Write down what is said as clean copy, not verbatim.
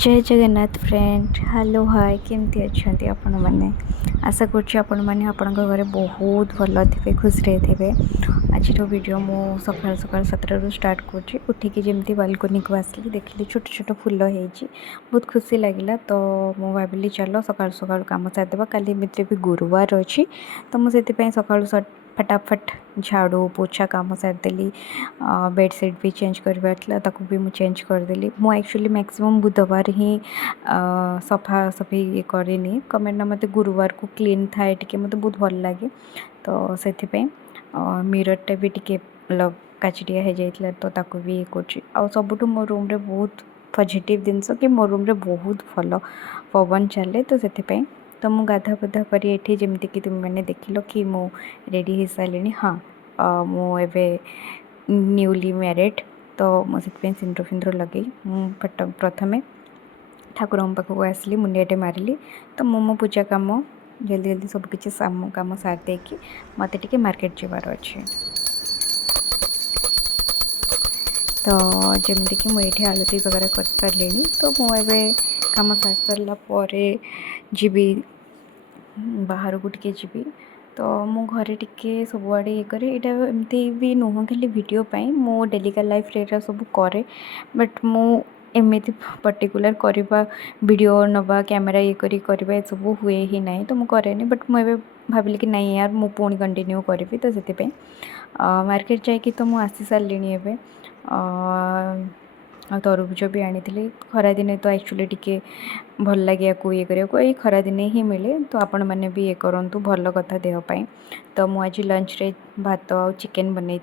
जय Jagannath friend hello hi केमती अच्छा आपण मैंने आशा करें घरे बहुत भल थे खुश थे आज वीडियो मु सका सका 7 स्टार्ट कर उठिकी जमी बालकोनी को आसिली देखिली छोट छोट फुल हो बहुत खुशी लगे तो मु भाविली चलो सका सका कम सारिदेवा काली भी गुरुवार अच्छी तो मुझे सका फटाफट झाड़ू पोछा कम सारिदेली बेडसीट भी चेंज करवार भी मुझे चेंज करदेली मु एक्चुअली मैक्सिमम बुधवार ही सफा सफी ये करनी कमेंट मत गुरुवार को क्लीन थाए टे मत बहुत भल लगे तो से मिररटा भी टे मतलब काचिटिया हो जाता तो ताको भी ये कर सबुठ मो रूम रे बहुत पॉजिटिव जिनस कि मो रूम रे बहुत भल पवन चले तो से तो मुझे गाधा पाधा कर जमीक तुम मैंने देख लो कि मु रेडी हो सारे हाँ मुझे न्यूली मैरिड तो मुझे सिंदूर फिंदूर लगे प्रथमे ठाकुर पाखक आसली मुंडियाटे मारिली तो मो पूजा कम जल्दी जल्दी सबकि कम सार देकी मत टे मार्केट जबार अच्छे तो जमी कि मुझे आलती वगैरह कर सारे तो मुझे कम सार सारापर जी बाहर को टे जी तो मो घरे टिके सबुआड़े ये करे यहाँ एमती भी नुह खाली वीडियो मो डेलिका लाइफ रे सब करे बट मो एमती पर्टिकुलर करवा वीडियो नवा कैमेरा ये करवा सब हुए ही ना तो मुझे बट मुझे भाविली कि नहीं यार मु पुणी कंटिन्यू करी तो से मार्केट जाकि तो मुझे आसी सारे तरबुज भी आनी खरा दिने तो एक्चुअली टिके भल लगे ये करने ये खरा दिने ही मिले तो आपण मैंने भी ये करूँ भल कथा देहपाई तो मुझे लंच रे भात आ चिकेन बनई